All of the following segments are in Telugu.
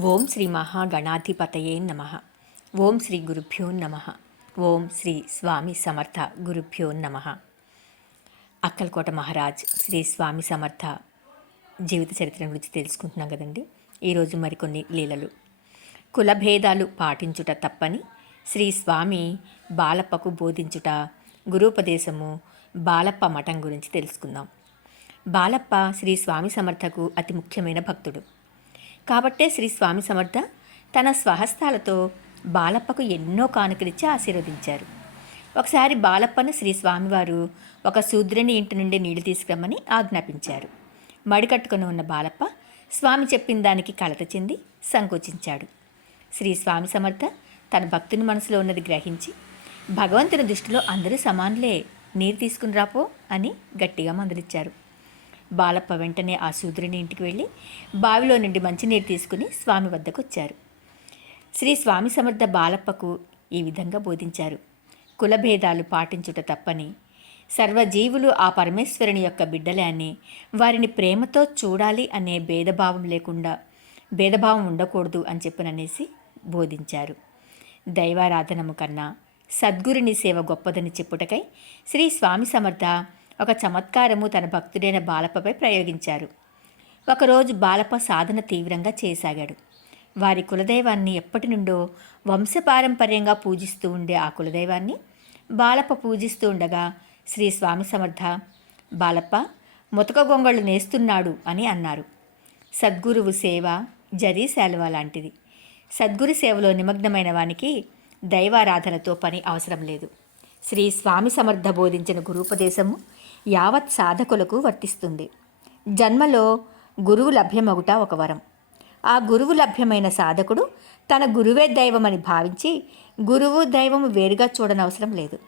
ఓం శ్రీ మహాగణాధిపతయే నమ. ఓం శ్రీ గురుభ్యో నమ. ఓం శ్రీ స్వామి సమర్థ గురుభ్యో నమ. అక్కలకోట మహారాజ్ శ్రీ స్వామి సమర్థ జీవిత చరిత్ర గురించి తెలుసుకుంటున్నాం కదండి. ఈరోజు మరికొన్ని లీలలు. కులభేదాలు పాటించుట తప్పని శ్రీ స్వామి బాలప్పకు బోధించుట గురూపదేశము బాలప్ప మఠం గురించి తెలుసుకుందాం. బాలప్ప శ్రీ స్వామి సమర్థకు అతి ముఖ్యమైన భక్తుడు. కాబట్టే శ్రీ స్వామి సమర్థ తన స్వహస్తాలతో బాలప్పకు ఎన్నో కానుకలిచ్చి ఆశీర్వదించారు. ఒకసారి బాలప్పను శ్రీ స్వామివారు ఒక శూద్రుని ఇంటి నుండి నీళ్ళు తీసుకురమ్మని ఆజ్ఞాపించారు. మడికట్టుకుని ఉన్న బాలప్ప స్వామి చెప్పిన దానికి కలత చెంది సంకోచించాడు. శ్రీ స్వామి సమర్థ తన భక్తుని మనసులో ఉన్నది గ్రహించి భగవంతుని దృష్టిలో అందరూ సమానులే నీరు తీసుకుని రాపో అని గట్టిగా మందలిచ్చారు. బాలప్ప వెంటనే ఆ శూద్రుని ఇంటికి వెళ్ళి బావిలో నుండి మంచినీరు తీసుకుని స్వామి వద్దకు వచ్చారు శ్రీ స్వామి సమర్థ బాలప్పకు ఈ విధంగా బోధించారు. కులభేదాలు పాటించుట తప్పని సర్వజీవులు ఆ పరమేశ్వరుని యొక్క బిడ్డలే అని వారిని ప్రేమతో చూడాలి అనే భేదభావం లేకుండా భేదభావం ఉండకూడదు అని చెప్పననేసి బోధించారు. దైవారాధనము కన్నా సద్గురుని సేవ గొప్పదని చెప్పుటకై శ్రీ స్వామి సమర్థ ఒక చమత్కారము తన భక్తుడైన బాలపపై ప్రయోగించారు. ఒకరోజు బాలప సాధన తీవ్రంగా చేసాగాడు. వారి కులదైవాన్ని ఎప్పటి నుండో వంశపారంపర్యంగా పూజిస్తూ ఉండే ఆ కులదైవాన్ని బాలప పూజిస్తూ ఉండగా శ్రీ స్వామి సమర్థ బాలప్ప ముతక గొంగళ్ళు నేస్తున్నాడు అని అన్నారు. సద్గురువు సేవ జరీ శాలువ లాంటిది. సద్గురు సేవలో నిమగ్నమైన వానికి దైవారాధనతో పని అవసరం లేదు. శ్రీ స్వామి సమర్థ బోధించిన గురూపదేశము యావత్ సాధకులకు వర్తిస్తుంది. జన్మలో గురువు లభ్యమగుట ఒక వరం. ఆ గురువు లభ్యమైన సాధకుడు తన గురువే దైవమని భావించి గురువు దైవము వేరుగా చూడనవసరం లేదు.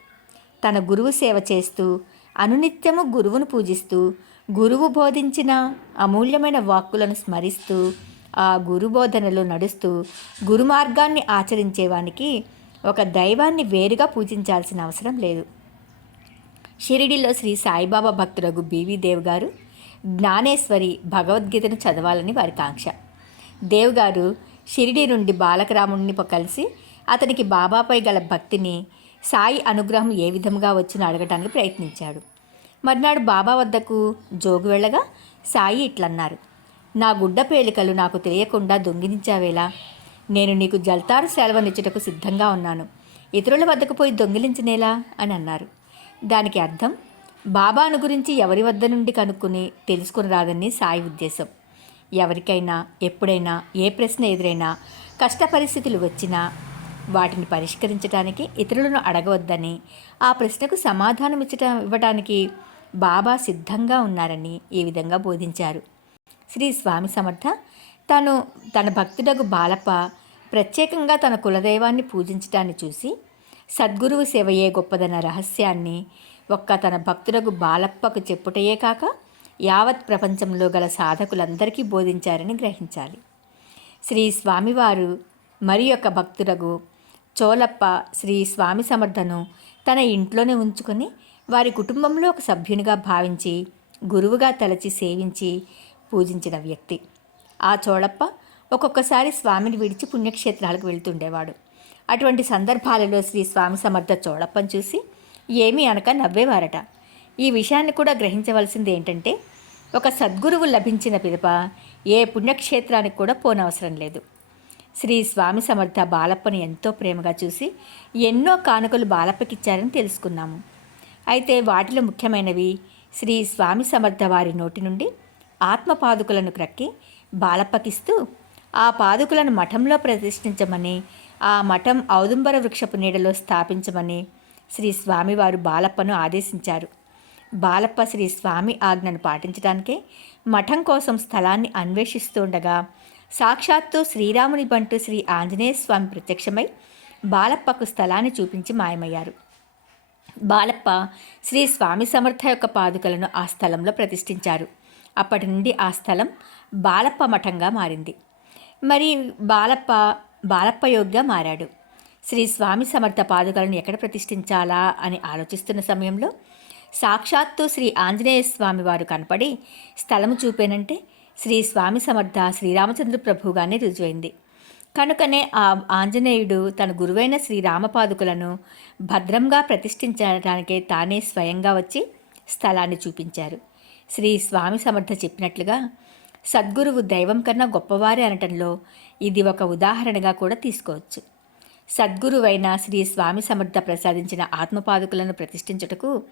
తన గురువు సేవ చేస్తూ అనునిత్యము గురువును పూజిస్తూ గురువు బోధించిన అమూల్యమైన వాక్కులను స్మరిస్తూ ఆ గురుబోధనలో నడుస్తూ గురుమార్గాన్ని ఆచరించేవానికి ఒక దైవాన్ని వేరుగా పూజించాల్సిన అవసరం లేదు. షిరిడిలో శ్రీ సాయిబాబా భక్తులకు బీవీ దేవ్ గారు జ్ఞానేశ్వరి భగవద్గీతను చదవాలని వారి కాంక్ష. దేవ్ గారు షిరిడి నుండి బాలకరాముడిని కలిసి అతనికి బాబాపై గల భక్తిని సాయి అనుగ్రహం ఏ విధంగా వచ్చిన అడగటానికి ప్రయత్నించాడు. మర్నాడు బాబా వద్దకు జోగు వెళ్ళగా సాయి ఇట్లన్నారు నా గుడ్డ పేలికలు నాకు తెలియకుండా దొంగిలించావేలా? నేను నీకు జల్తారు సెలవునిచ్చుటకు సిద్ధంగా ఉన్నాను. ఇతరుల వద్దకు పోయి దొంగిలించనేలా అని అన్నారు. దానికి అర్థం బాబాను గురించి ఎవరి వద్ద నుండి కనుక్కుని తెలుసుకుని రాదని సాయి ఉద్దేశం. ఎవరికైనా ఎప్పుడైనా ఏ ప్రశ్న ఎదురైనా కష్ట పరిస్థితులు వచ్చినా వాటిని పరిష్కరించడానికి ఇతరులను అడగవద్దని ఆ ప్రశ్నకు సమాధానం ఇచ్చట ఇవ్వడానికి బాబా సిద్ధంగా ఉన్నారని ఈ విధంగా బోధించారు. శ్రీ స్వామి సమర్థ తను తన భక్తుడకు బాలప్ప ప్రత్యేకంగా తన కులదైవాన్ని పూజించటాన్ని చూసి సద్గురువు సేవయే గొప్పదన్న రహస్యాన్ని ఒక్క తన భక్తులకు బాలప్పకు చెప్పుటయే కాక యావత్ ప్రపంచంలో గల సాధకులందరికీ బోధించారని గ్రహించాలి. శ్రీ స్వామివారు మరి యొక్క భక్తులకు చోలప్ప శ్రీ స్వామి సమర్థను తన ఇంట్లోనే ఉంచుకొని వారి కుటుంబంలో ఒక సభ్యునిగా భావించి గురువుగా తలచి సేవించి పూజించిన వ్యక్తి. ఆ చోళప్ప ఒక్కొక్కసారి స్వామిని విడిచి పుణ్యక్షేత్రాలకు వెళ్తుండేవాడు. అటువంటి సందర్భాలలో శ్రీ స్వామి సమర్థ చోళప్పని చూసి ఏమీ అనక నవ్వేవారట. ఈ విషయాన్ని కూడా గ్రహించవలసింది ఏంటంటే ఒక సద్గురువు లభించిన పిదప ఏ పుణ్యక్షేత్రానికి కూడా పోనవసరం లేదు. శ్రీ స్వామి సమర్థ బాలప్పని ఎంతో ప్రేమగా చూసి ఎన్నో కానుకలు బాలప్పకిచ్చారని తెలుసుకున్నాము. అయితే వాటిలో ముఖ్యమైనవి శ్రీ స్వామి సమర్థ వారి నోటి నుండి ఆత్మపాదుకులను క్రక్కి బాలప్పకిస్తూ ఆ పాదుకులను మఠంలో ప్రతిష్ఠించమని ఆ మఠం ఔదుంబర వృక్షపు నీడలో స్థాపించమని శ్రీ స్వామివారు బాలప్పను ఆదేశించారు. బాలప్ప శ్రీ స్వామి ఆజ్ఞను పాటించడానికే మఠం కోసం స్థలాన్ని అన్వేషిస్తుండగా సాక్షాత్తు శ్రీరాముని బంటు శ్రీ ఆంజనేయ స్వామి ప్రత్యక్షమై బాలప్పకు స్థలాన్ని చూపించి మాయమయ్యారు. బాలప్ప శ్రీ స్వామి సమర్థ యొక్క పాదుకలను ఆ స్థలంలో ప్రతిష్ఠించారు. అప్పటి నుండి ఆ స్థలం బాలప్ప మఠంగా మారింది. మరి బాలప్ప బాలప్పయోగ్గా మారాడు. శ్రీ స్వామి సమర్థ పాదుకలను ఎక్కడ ప్రతిష్ఠించాలా అని ఆలోచిస్తున్న సమయంలో సాక్షాత్తు శ్రీ ఆంజనేయ స్వామి వారు కనపడి స్థలము చూపేనంటే శ్రీ స్వామి సమర్థ శ్రీరామచంద్ర ప్రభుగానే రుజువైంది. కనుకనే ఆ ఆంజనేయుడు తన గురువైన శ్రీరామపాదుకులను భద్రంగా ప్రతిష్ఠించడానికే తానే స్వయంగా వచ్చి స్థలాన్ని చూపించారు. శ్రీ స్వామి సమర్థ చెప్పినట్లుగా సద్గురువు దైవం కన్నా గొప్పవారే అనటంలో ఇది ఒక ఉదాహరణగా కూడా తీసుకోవచ్చు. సద్గురువైన శ్రీ స్వామి సమర్థ ప్రసాదించిన ఆత్మపాదుకులను ప్రతిష్ఠించుటకు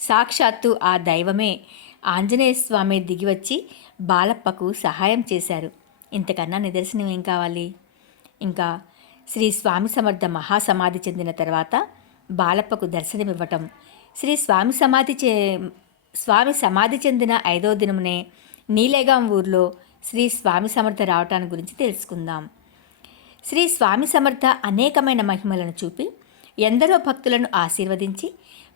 సాక్షాత్తు ఆ దైవమే ఆంజనేయ స్వామి దిగివచ్చి బాలప్పకు సహాయం చేశారు. ఇంతకన్నా నిదర్శనం ఏం కావాలి? ఇంకా శ్రీ స్వామి సమర్థ మహాసమాధి చెందిన తర్వాత బాలప్పకు దర్శనమివ్వటం. శ్రీ స్వామి సమాధి చే స్వామి సమాధి చెందిన ఐదో దినమునే నీలేగాం ఊర్లో శ్రీ స్వామి సమర్థ రావటాన్ని గురించి తెలుసుకుందాం. శ్రీ స్వామి సమర్థ అనేకమైన మహిమలను చూపి ఎందరో భక్తులను ఆశీర్వదించి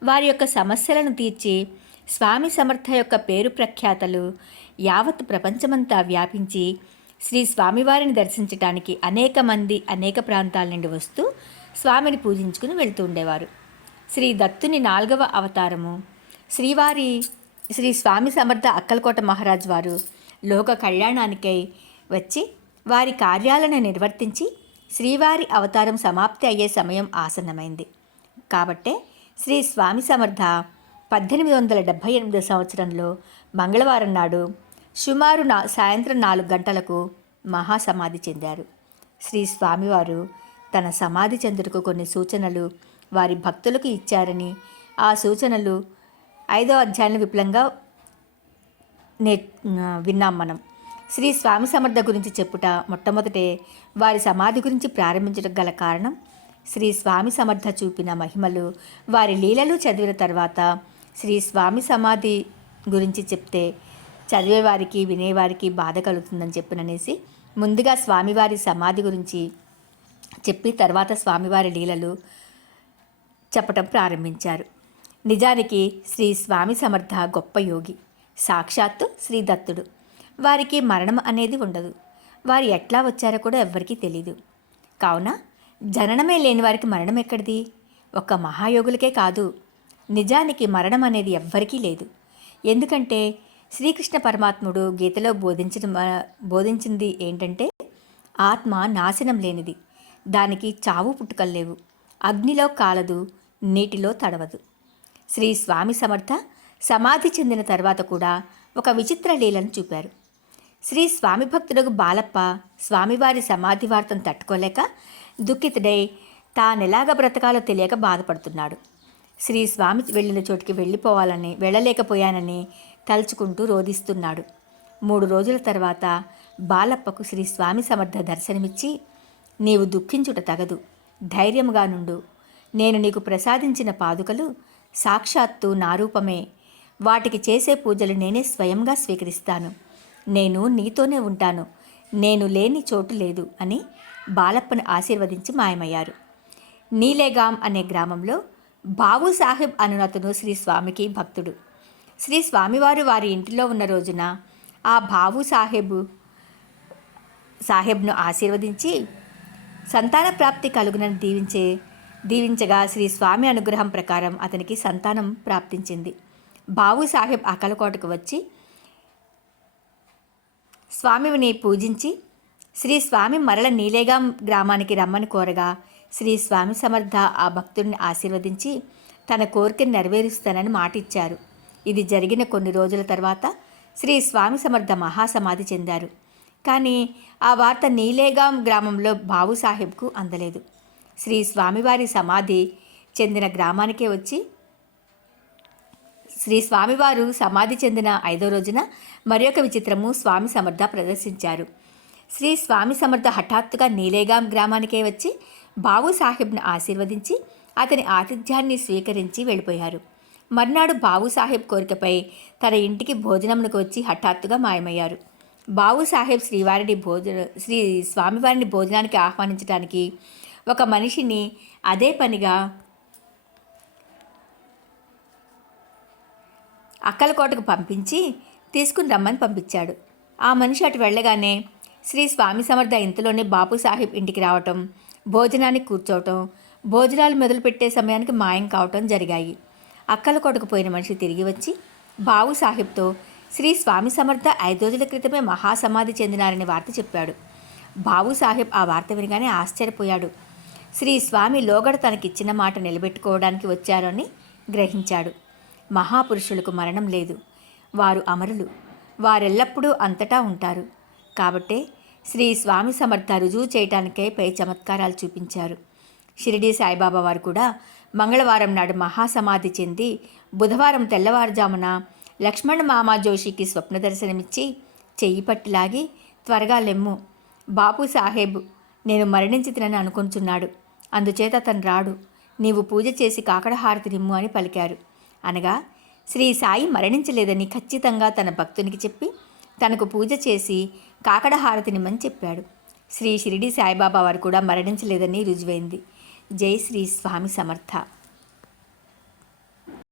వారి యొక్క సమస్యలను తీర్చి స్వామి సమర్థ యొక్క పేరు ప్రఖ్యాతలు యావత్ ప్రపంచమంతా వ్యాపించి శ్రీ స్వామివారిని దర్శించటానికి అనేక మంది అనేక ప్రాంతాల నుండి వస్తూ స్వామిని పూజించుకుని వెళ్తూ ఉండేవారు. శ్రీ దత్తుని నాలుగవ అవతారము శ్రీవారి శ్రీ స్వామి సమర్థ అక్కలకోట మహారాజ్ వారు లోక కళ్యాణానికై వచ్చి వారి కార్యాలను నిర్వర్తించి శ్రీవారి అవతారం సమాప్తి అయ్యే సమయం ఆసన్నమైంది. కాబట్టే శ్రీ స్వామి సమర్థ పద్దెనిమిది వందల డెబ్భై ఎనిమిదో సంవత్సరంలో మంగళవారం నాడు సుమారు నా సాయంత్రం నాలుగు గంటలకు మహాసమాధి చెందారు. శ్రీ స్వామివారు తన సమాధి చెందుటకు కొన్ని సూచనలు వారి భక్తులకు ఇచ్చారని ఆ సూచనలు ఐదో అధ్యాయం విపులంగా నే విన్నాం మనం. శ్రీ స్వామి సమర్థ గురించి చెప్పుట మొట్టమొదటే వారి సమాధి గురించి ప్రారంభించడం గల కారణం శ్రీ స్వామి సమర్థ చూపిన మహిమలు వారి లీలలు చదివిన తర్వాత శ్రీ స్వామి సమాధి గురించి చెప్తే చదివేవారికి వినేవారికి బాధ కలుగుతుందని చెప్పిననేసి ముందుగా స్వామివారి సమాధి గురించి చెప్పి తర్వాత స్వామివారి లీలలు చెప్పటం ప్రారంభించారు. నిజానికి శ్రీ స్వామి సమర్థ గొప్ప యోగి. సాక్షాత్తు శ్రీ దత్తుడు. వారికి మరణం అనేది ఉండదు. వారు ఎట్లా వచ్చారో కూడా ఎవ్వరికీ తెలీదు. కావున జననమే లేని వారికి మరణం ఎక్కడిది? ఒక్క మహాయోగులకే కాదు. నిజానికి మరణం అనేది ఎవ్వరికీ లేదు. ఎందుకంటే శ్రీకృష్ణ పరమాత్ముడు గీతలో బోధించిన బోధించింది ఏంటంటే ఆత్మ నాశనం లేనిది. దానికి చావు పుట్టుకలు లేవు. అగ్నిలో కాలదు నీటిలో తడవదు. శ్రీ స్వామి సమర్థ సమాధి చెందిన తర్వాత కూడా ఒక విచిత్ర లీలను చూపారు. శ్రీ స్వామి భక్తుడు బాలప్ప స్వామివారి సమాధి వార్తను తట్టుకోలేక దుఃఖితుడై తానెలాగ బ్రతకాలో తెలియక బాధపడుతున్నాడు. శ్రీ స్వామి వెళ్ళిన చోటికి వెళ్ళిపోవాలని వెళ్ళలేకపోయానని తలుచుకుంటూ రోధిస్తున్నాడు. మూడు రోజుల తర్వాత బాలప్పకు శ్రీ స్వామి సమర్థ దర్శనమిచ్చి నీవు దుఃఖించుట తగదు. ధైర్యముగా నుండు. నేను నీకు ప్రసాదించిన పాదుకలు సాక్షాత్తు నా రూపమే. వాటికి చేసే పూజలు నేనే స్వయంగా స్వీకరిస్తాను. నేను నీతోనే ఉంటాను. నేను లేని చోటు లేదు అని బాలప్పను ఆశీర్వదించి మాయమయ్యారు. నీలేగాం అనే గ్రామంలో బాబు సాహెబ్ అనునతను శ్రీ స్వామికి భక్తుడు. శ్రీ స్వామివారు వారి ఇంటిలో ఉన్న రోజున ఆ బాబు సాహెబు సాహెబ్ను ఆశీర్వదించి సంతాన ప్రాప్తి కలుగునని దీవించే దీవించగా శ్రీ స్వామి అనుగ్రహం ప్రకారం అతనికి సంతానం ప్రాప్తించింది. బాబు సాహెబ్ అకలకోటకు వచ్చి స్వామిని పూజించి శ్రీ స్వామి మరల నీలేగాం గ్రామానికి రమ్మని కోరగా శ్రీ స్వామి సమర్థ ఆ భక్తుడిని ఆశీర్వదించి తన కోరికను నెరవేరుస్తానని మాటిచ్చారు. ఇది జరిగిన కొన్ని రోజుల తర్వాత శ్రీ స్వామి సమర్థ మహాసమాధి చెందారు. కానీ ఆ వార్త నీలేగాం గ్రామంలో బావు సాహెబ్కు అందలేదు. శ్రీ స్వామివారి సమాధి చెందిన గ్రామానికే వచ్చి శ్రీ స్వామివారు సమాధి చెందిన ఐదో రోజున మరి ఒక విచిత్రము స్వామి సమర్థ ప్రదర్శించారు. శ్రీ స్వామి సమర్థ హఠాత్తుగా నీలేగాం గ్రామానికే వచ్చి బాబు సాహెబ్ను ఆశీర్వదించి అతని ఆతిథ్యాన్ని స్వీకరించి వెళ్ళిపోయారు. మర్నాడు బాబు సాహెబ్ కోరికపై తన ఇంటికి భోజనమునకు వచ్చి హఠాత్తుగా మాయమయ్యారు. బాబు సాహెబ్ శ్రీవారిని భోజన శ్రీ స్వామివారిని భోజనానికి ఆహ్వానించడానికి ఒక మనిషిని అదే పనిగా అక్కలకోటకు పంపించి తీసుకుని రమ్మని పంపించాడు. ఆ మనిషి అటు వెళ్ళగానే శ్రీ స్వామి సమర్థ ఇంతలోనే బాపు సాహెబ్ ఇంటికి రావటం భోజనానికి కూర్చోవటం భోజనాలు మొదలుపెట్టే సమయానికి మాయం కావటం జరిగాయి. అక్కల కొడుకు పోయిన మనిషి తిరిగి వచ్చి బావు సాహిబ్తో శ్రీ స్వామి సమర్థ ఐదు రోజుల క్రితమే మహాసమాధి చెందినారని వార్త చెప్పాడు. బాబు సాహెబ్ ఆ వార్త వినగానే ఆశ్చర్యపోయాడు. శ్రీ స్వామి లోగడ తనకిచ్చిన మాట నిలబెట్టుకోవడానికి వచ్చారని గ్రహించాడు. మహాపురుషులకు మరణం లేదు. వారు అమరులు. వారెల్లప్పుడూ అంతటా ఉంటారు. కాబట్టే శ్రీ స్వామి సమర్థ రుజువు చేయటానికే పై చమత్కారాలు చూపించారు. షిరిడి సాయిబాబా వారు కూడా మంగళవారం నాడు మహాసమాధి చెంది బుధవారం తెల్లవారుజామున లక్ష్మణ్ మామా జోషికి స్వప్న దర్శనమిచ్చి చెయ్యి పట్టిలాగి త్వరగా లెమ్ము. బాపు సాహెబ్ నేను మరణించితినని అనుకుంటున్నాడు. అందుచేత అతను రాడు. నీవు పూజ చేసి కాకడ హారతి నిమ్ము అని పలికారు. అనగా శ్రీ సాయి మరణించలేదని ఖచ్చితంగా తన భక్తునికి చెప్పి తనకు పూజ చేసి కాకడ హారతి నిమ్మని చెప్పాడు. శ్రీ షిరిడి సాయిబాబా వారు కూడా మరణించలేదని రుజువైంది. జై శ్రీ స్వామి సమర్థ.